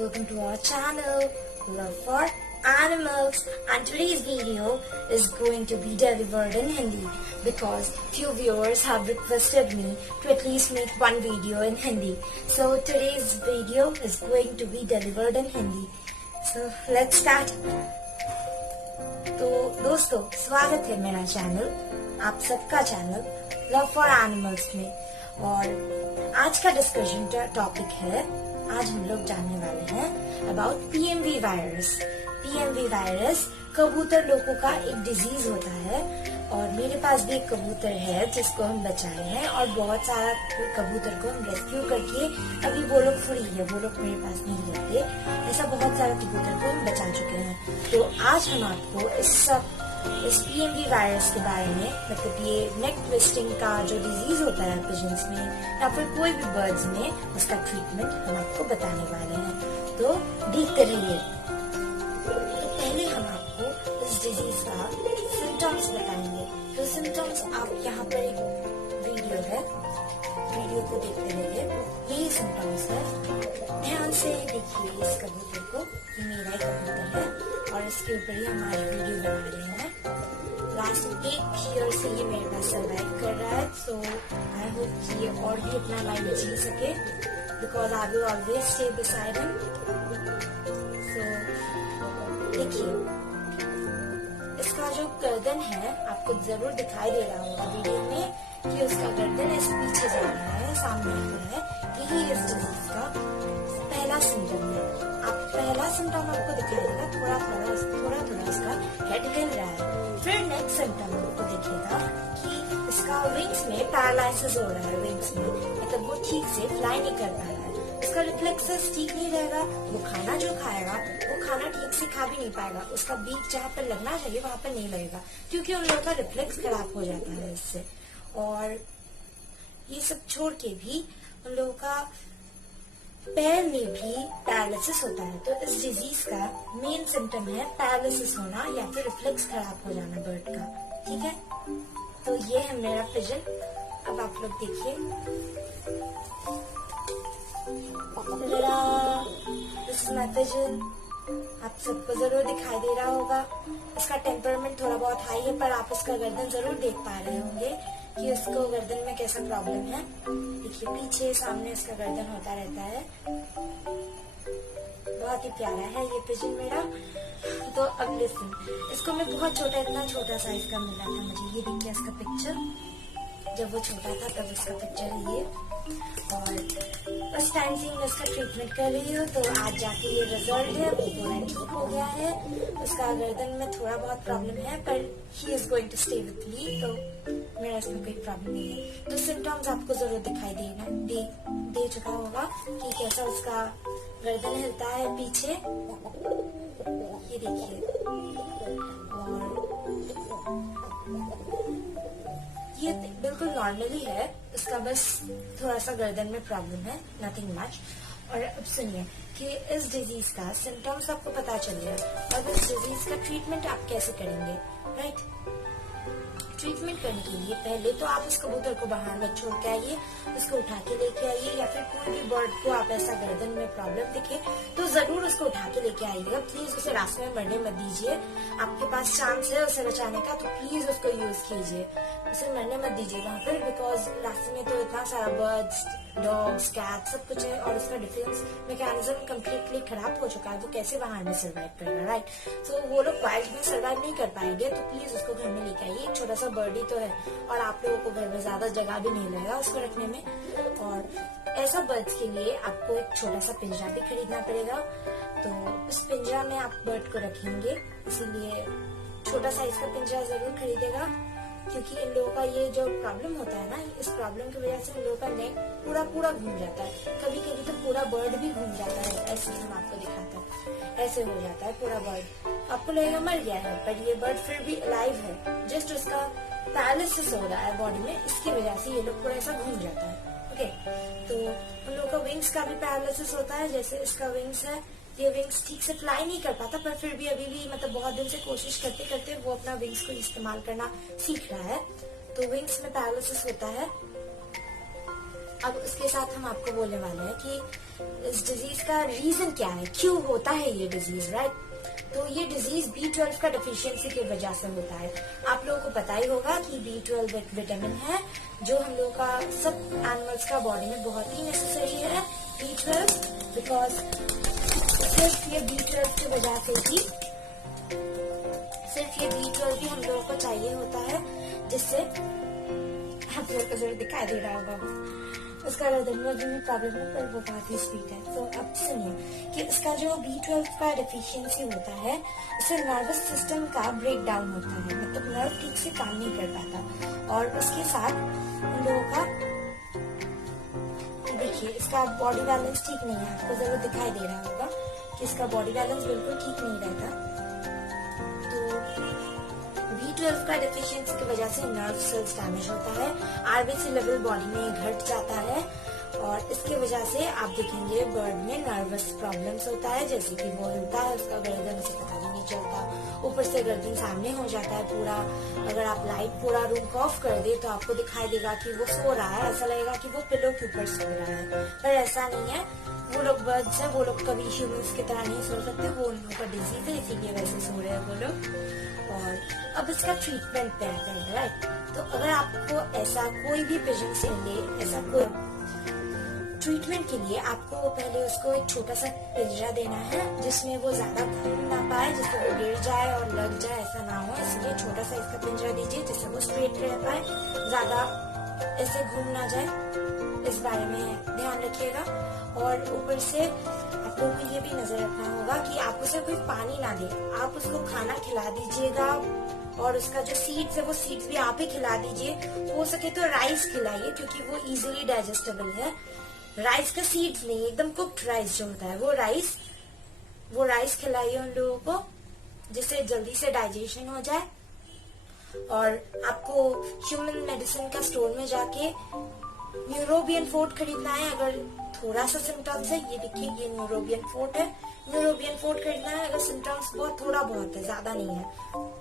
welcome to our channel Love for Animals, and today's video is going to be delivered in Hindi because few viewers have requested me to at least make one video in Hindi. So today's video is going to be delivered in Hindi. So let's start. तो दोस्तों, स्वागत है मेरा channel, आप सबका channel love for animals में। और आज का डिस्कशन टॉपिक है, आज हम लोग जानने वाले हैं about PMV virus. PMV virus कबूतर लोगों का एक डिजीज होता है और मेरे पास भी एक कबूतर है जिसको हम बचाए हैं और बहुत सारा कबूतर को हम रेस्क्यू करके अभी वो लोग फ्री है, वो लोग मेरे पास नहीं रहते। ऐसा बहुत सारा कबूतर को हम बचा चुके हैं। तो आज हम आपको इस पीएमवी वायरस के बारे में, मतलब ये नेक ट्विस्टिंग का जो डिजीज होता है पिजन्स में या फिर कोई भी बर्ड्स में, उसका ट्रीटमेंट हम आपको बताने वाले हैं। तो देखते रहिए। तो पहले हम आपको इस डिजीज का सिम्टम्स बताएंगे। तो सिम्टम्स आप यहाँ पर एक वीडियो है, वीडियो को देखते रहिए। यही सिम्टम्स है, ध्यान से देखिए इस कबूतर को। ये मेरा एक कबूतर है और इसके ऊपर ही हम आज वीडियो बना रहे हैं। लास्ट 1 ईयर से ये मेरे पास सर्वाइव कर रहा है। सो आई होप कि ये और भी अपना लाइफ जी सके, because I will always stay beside him. So देखिए, इसका जो गर्दन है आपको जरूर दिखाई दे रहा होगा वीडियो में कि उसका गर्दन ऐसे पीछे जा रहा है, सामने आ रहा है। यही इस डिजीज का पहला सिम्टम है। पहला सिम्टम आपको दिखाई देगा, थोड़ा थोड़ा इसका हेड हिल रहा है। फिर नेक्स्ट सिम्टम आपको दिखेगा कि इसका विंग्स में पैरालाइसिस हो रहा है। विंग्स में मतलब वो ठीक से फ्लाई नहीं कर पा रहा है, उसका रिफ्लेक्सेस ठीक नहीं रहेगा। वो खाना जो खाएगा वो खाना ठीक से खा भी नहीं पाएगा, उसका बीक जहाँ पर लगना चाहिए वहाँ पर नहीं लगेगा, क्योंकि उन लोगों का रिफ्लेक्स खराब हो जाता है इससे। और ये सब छोड़ के भी उन लोगों का पैर में भी पैरालिसिस होता है। तो इस डिजीज का मेन सिम्टम है पैरालिसिस होना या फिर रिफ्लेक्स खराब हो जाना बर्ड का। ठीक है, तो ये है मेरा पिजन। अब आप लोग देखिए, दिस इज माय पिजन। आप सबको जरूर दिखाई दे रहा होगा। इसका टेम्परामेंट थोड़ा बहुत हाई है, पर आप इसका गर्दन जरूर देख पा रहे होंगे कि उसको गर्दन में कैसा प्रॉब्लम है। देखिए, पीछे सामने इसका गर्दन होता रहता है। बहुत ही प्यारा है ये पिजन मेरा। तो अब लिसन, इसको मैं बहुत छोटा, इतना छोटा साइज का मिला था मुझे। ये देखिए इसका पिक्चर, जब वो छोटा था तब इसका पिक्चर है ये। और फर्स्ट टाइम से मैं इसका ट्रीटमेंट कर रही हूँ, तो आज जाके ये रिजल्ट है, वो पूरा ठीक हो गया है। उसका गर्दन में थोड़ा बहुत प्रॉब्लम है, पर he is going to stay with me, तो मेरा इसमें कोई प्रॉब्लम नहीं है। तो सिम्टम्स आपको जरूर दिखाई दे चुका होगा कि कैसा उसका गर्दन हिलता है पीछे, ये देखिए। और ये बिल्कुल नॉर्मली है, इसका बस थोड़ा सा गर्दन में प्रॉब्लम है, नथिंग मच। और अब सुनिए कि इस डिजीज का सिम्टम्स आपको पता चल गया, और इस डिजीज का ट्रीटमेंट आप कैसे करेंगे। राइट, ट्रीटमेंट करने के लिए पहले तो आप इस कबूतर को बाहर मत छोड़ के आइए, उसको उठा के लेके आइए, या फिर कोई भी बर्ड को आप ऐसा गर्दन में प्रॉब्लम दिखे तो जरूर उसको उठा के लेके आइएगा। प्लीज उसे रास्ते में मरने मत दीजिए। आपके पास चांस है उसे बचाने का, तो प्लीज उसको यूज कीजिए, उसे मरने मत दीजिए वहाँ पर, बिकॉज रास्ते में तो इतना सारा बर्ड्स, डॉग्स, कैट सब कुछ है और उसका डिफेंस मैकेनिज्म कम्प्लीटली खराब हो चुका है। वो कैसे बाहर में सर्वाइव करेगा। राइट, तो वो लोग वाइल्ड में सर्वाइव नहीं कर पाएंगे। तो प्लीज उसको घर में लेके आइए। एक छोटा सा बर्ड ही तो है और आप लोगों को घर में ज्यादा जगह भी नहीं लगेगा उसको रखने में। और ऐसा बर्ड्स के लिए आपको एक छोटा सा पिंजरा भी खरीदना पड़ेगा। तो उस पिंजरा में आप बर्ड को रखेंगे, इसीलिए छोटा साइज का पिंजरा जरूर खरीदेगा, क्योंकि इन लोगों का ये जो प्रॉब्लम होता है ना, इस प्रॉब्लम की वजह से इन लोगों का नेक पूरा घूम जाता है। कभी कभी तो पूरा बर्ड भी घूम जाता है। ऐसे हम आपको दिखाते हैं, ऐसे हो जाता है पूरा बर्ड। आपको लगेगा मर गया है, पर ये बर्ड फिर भी अलाइव है। जस्ट उसका पैरालिसिस हो रहा है बॉडी में, इसकी वजह से ये लोग पूरा ऐसा घूम जाता है। ओके, तो उन लोगों का विंग्स का भी पैरालिसिस होता है। जैसे इसका विंग्स है, ये विंग्स ठीक से फ्लाई नहीं कर पाता, पर फिर भी अभी भी मतलब बहुत दिन से कोशिश करते करते वो अपना विंग्स को इस्तेमाल करना सीख रहा है। तो विंग्स में पैरालिसिस होता है। अब उसके साथ हम आपको बोलने वाले हैं कि इस डिजीज का रीजन क्या है, क्यों होता है ये डिजीज, राइट। तो ये डिजीज B12 का डिफिशियंसी की वजह से होता है। आप लोगों को पता ही होगा कि B12 एक विटामिन है जो हम लोगों का सब एनिमल्स का बॉडी में बहुत ही नेसेसरी है। B12 बिकॉज सिर्फ ये B12 की वजह से ही हम लोगों को चाहिए होता है, जिससे आप लोगों को जरूर दिखाई दे रहा होगा उसका हृदय में प्रॉब्लम है, पर वो काफी स्वीट है। तो अब सुनिए कि इसका जो B12 का डेफिशिएंसी होता है उससे नर्वस सिस्टम का ब्रेक डाउन होता है, मतलब नर्व ठीक से काम नहीं कर पाता। और उसके साथ उन लोगों का देखिए इसका बॉडी बैलेंस ठीक नहीं है, आपको जरूर दिखाई दे रहा होगा कि इसका बॉडी बैलेंस बिल्कुल ठीक नहीं रहता। B12 का डेफिशिएंसी की वजह से नर्व सेल्स डैमेज होता है, RBC लेवल बॉडी में घट जाता है और इसके वजह से आप देखेंगे बर्ड में नर्वस प्रॉब्लम्स होता है, जैसे कि वो हिलता है उसका गर्दन से पता भी नहीं चलता, ऊपर से गर्दन सामने हो जाता है पूरा। अगर आप लाइट पूरा रूम को ऑफ कर दे तो आपको दिखाई देगा कि वो सो रहा है, ऐसा लगेगा कि वो पिलो के ऊपर सो रहा है, पर ऐसा नहीं है। वो लोग बर्ड्स है, वो लोग कभी ह्यूमंस की तरह नहीं सो सकते, वो उन लोगों का डिजीज है, इसीलिए वैसे सो रहे हैं वो लोग। और अब इसका ट्रीटमेंट पे आते हैं, राइट। तो अगर आपको ऐसा कोई भी पेशेंट लेंगे, ऐसा कोई ट्रीटमेंट के लिए आपको पहले उसको एक छोटा सा पिंजरा देना है जिसमें वो ज्यादा घूम ना पाए, जिससे वो गिर जाए और लग जाए, ऐसा ना हो, इसलिए छोटा सा इसका पिंजरा दीजिए जिससे वो स्ट्रेट रह पाए, ज्यादा ऐसे घूम ना जाए, इस बारे में ध्यान रखिएगा। और ऊपर से आप लोगों को ये भी नजर रखना होगा कि आप उसे कोई पानी ना दे, आप उसको खाना खिला दीजिएगा और उसका जो सीड्स है वो सीड्स भी आप ही खिला दीजिए। हो सके तो राइस खिलाइए क्योंकि वो इजीली डाइजेस्टेबल है। राइस का सीड्स नहीं, एकदम कुक्ड राइस जो होता है वो राइस खिलाइए उन लोगों को, जिससे जल्दी से डाइजेशन हो जाए। और आपको ह्यूमन मेडिसिन का स्टोर में जाके न्यूरोबियन फोर्ट खरीदना है। अगर थोड़ा सा सिम्टम्स है, ये देखिए ये न्यूरोबियन फोर्ट है, न्यूरोबियन फोर्ट खरीदना है अगर सिम्टम्स थोड़ा बहुत है, ज्यादा नहीं है।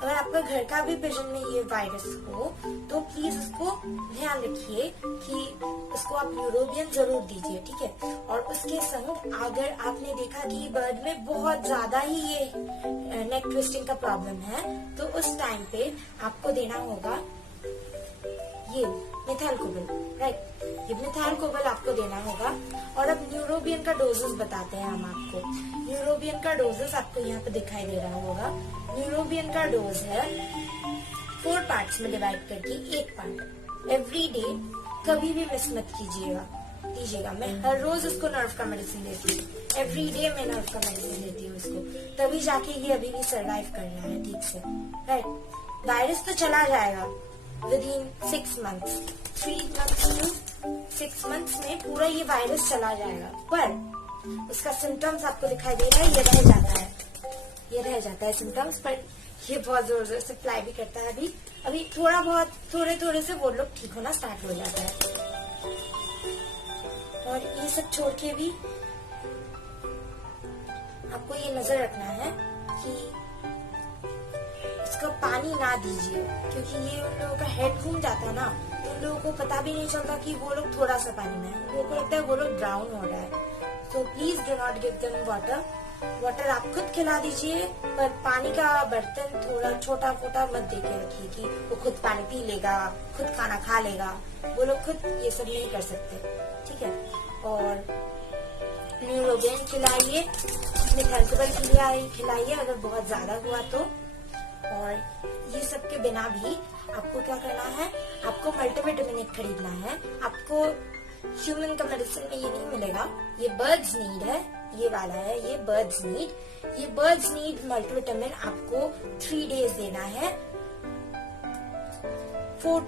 अगर आपका घर का भी पेशेंट में ये वायरस हो तो प्लीज उसको ध्यान रखिए कि उसको आप न्यूरोबियन जरूर दीजिए, ठीक है। और उसके संग अगर आपने देखा कि बर्ड में बहुत ज्यादा ही ये नेक ट्विस्टिंग का प्रॉब्लम है तो उस टाइम पे आपको देना होगा ये मिथाइलकोबिल, राइट। ये मिथाइलकोबिल आपको देना होगा। और अब न्यूरोबियन का डोजेस बताते हैं हम आपको। न्यूरोबियन का डोजेस आपको यहाँ पे दिखाई दे रहा होगा। न्यूरोबियन का डोज है 4 पार्ट्स में डिवाइड करके 1 पार्ट एवरी डे, कभी भी मिस मत दीजिएगा। मैं हर रोज उसको नर्व का मेडिसिन देती हूँ, एवरी डे मैं नर्व का मेडिसिन देती हूँ उसको, तभी जाके ये अभी भी सर्वाइव कर रहा है ठीक से, राइट। वायरस तो चला जाएगा within 6 months, 3 months to 6 months में पूरा ये वायरस चला जाएगा, पर उसका सिम्टम्स आपको दिखाई दे रहा है, ये रह जाता है सिम्टम्स, पर ये बहुत जोर जोर से फ्लाई भी करता है। अभी थोड़ा बहुत थोड़े से वो लोग ठीक होना स्टार्ट हो जाता है। और ये सब छोड़ के भी आपको ये नजर रखना है कि इसको पानी ना दीजिए, क्योंकि ये उन लोगों का हेड घूम जाता है ना, तो उन लोगों को पता भी नहीं चलता कि वो लोग थोड़ा सा पानी में है, उन लोगों को लगता है वो लोग ब्राउन हो रहा है। So please do not give them water आप खुद खिला दीजिए, पर पानी का बर्तन थोड़ा छोटा फोटा मत दे के रखिए कि वो खुद पानी पी लेगा, खुद खाना खा लेगा, वो लोग खुद ये सब नहीं कर सकते, ठीक है। और न्यूरोबियन खिलाइए, मिथाइलकोबिल खिलाइए अगर बहुत ज्यादा हुआ तो। और ये सब के बिना भी आपको क्या करना है, आपको मल्टीविटामिन खरीदना है। आपको ह्यूमन का मेडिसिन में ये नहीं मिलेगा, ये बर्ड्स नीड है, ये वाला है, ये बर्ड्स नीड मल्टीविटामिन आपको 3 days देना है, 4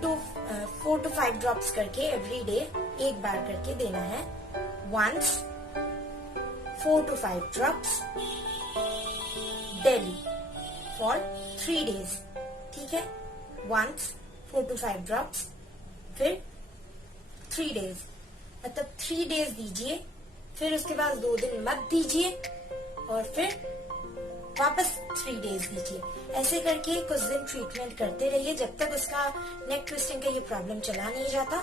to 5 ड्रॉप्स करके एवरी डे, एक बार करके देना है, once 4 to 5 drops daily for 3 days, ठीक है। once 4 to 5 drops, फिर 3 days, मतलब 3 days दीजिए, फिर उसके बाद 2 दिन मत दीजिए और फिर वापस 3 days दीजिए। ऐसे करके कुछ दिन ट्रीटमेंट करते रहिए जब तक उसका नेक ट्विस्टिंग का ये प्रॉब्लम चला नहीं जाता।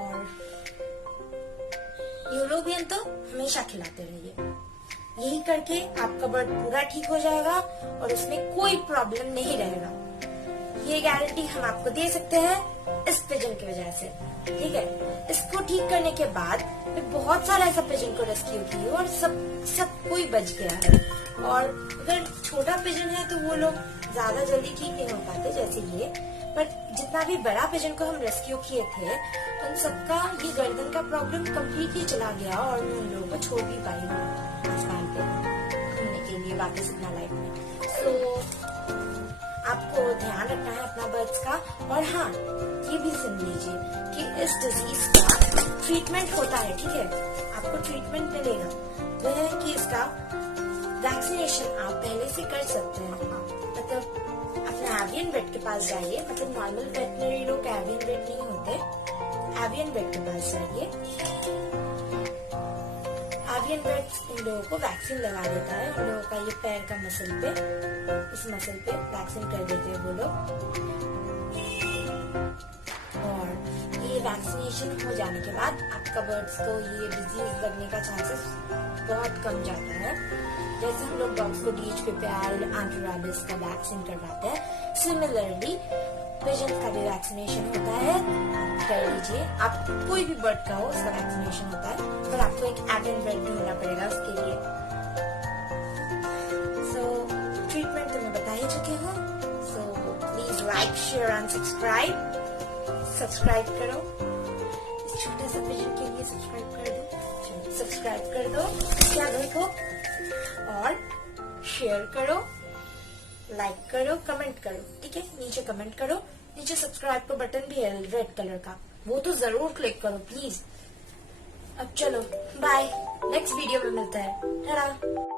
और न्यूरोबियन तो हमेशा खिलाते रहिए। यही करके आपका बर्ड पूरा ठीक हो जाएगा और उसमें कोई प्रॉब्लम नहीं रहेगा। ये गारंटी हम आपको दे सकते हैं इस पिजन की वजह से। ठीक है, इसको ठीक करने के बाद मैं बहुत सारा ऐसा पिजन को रेस्क्यू की और सब कोई बच गया है। और अगर छोटा पिजन है तो वो लोग ज्यादा जल्दी ठीक नहीं हो पाते जैसे ये, पर जितना भी बड़ा पिजन को हम रेस्क्यू किए थे उन सबका ये गर्दन का प्रॉब्लम कम्प्लीटली चला गया और मैं उन लोगों को छोड़ भी पाई हूँ आसमान पे घूमने के लिए वापस अपना लाइफ में। तो आपको ध्यान रखना है अपना बर्ड्स का। और हाँ, ये भी सुन लीजिए कि इस डिजीज का ट्रीटमेंट होता है। ठीक है, आपको ट्रीटमेंट मिलेगा। वह है कि इसका वैक्सीनेशन आप पहले से कर सकते हैं। मतलब अपने एवियन वेट के पास जाइए, मतलब नॉर्मल वेटनरी लोग एवियन वेट नहीं होते, एवियन वेट के पास जाइए। एवियन वेट इन लोगों को वैक्सीन लगा देता है। उन लोगों का ये पैर का मसल पे, इस मसल पे वैक्सीन कर देते हैं वो लोग। और ये वैक्सीनेशन हो जाने के बाद आपका बर्ड्स को ये डिजीज लगने का चांसेस बहुत कम जाता है। जैसे हम लोग डॉग्स को DHPPL, एंटी रैबिस का वैक्सीन करवाते हैं, सिमिलरली पिजन का भी वैक्सीनेशन होता है। कर लीजिए, आप कोई भी बर्ड का हो उसका वैक्सीनेशन होता है, पर आपको एक एवियन वेट भी होना पड़ेगा उसके लिए। सो ट्रीटमेंट तो मैं बता ही चुकी हूँ। So please like, share and subscribe करो। इस छोटे से पिजन के लिए सब्सक्राइब कर दो क्या देखो, और शेयर करो, लाइक करो, कमेंट करो। ठीक है, नीचे कमेंट करो, नीचे सब्सक्राइब का बटन भी है रेड कलर का, वो तो जरूर क्लिक करो प्लीज। अब चलो बाय, नेक्स्ट वीडियो में मिलता है। टाटा।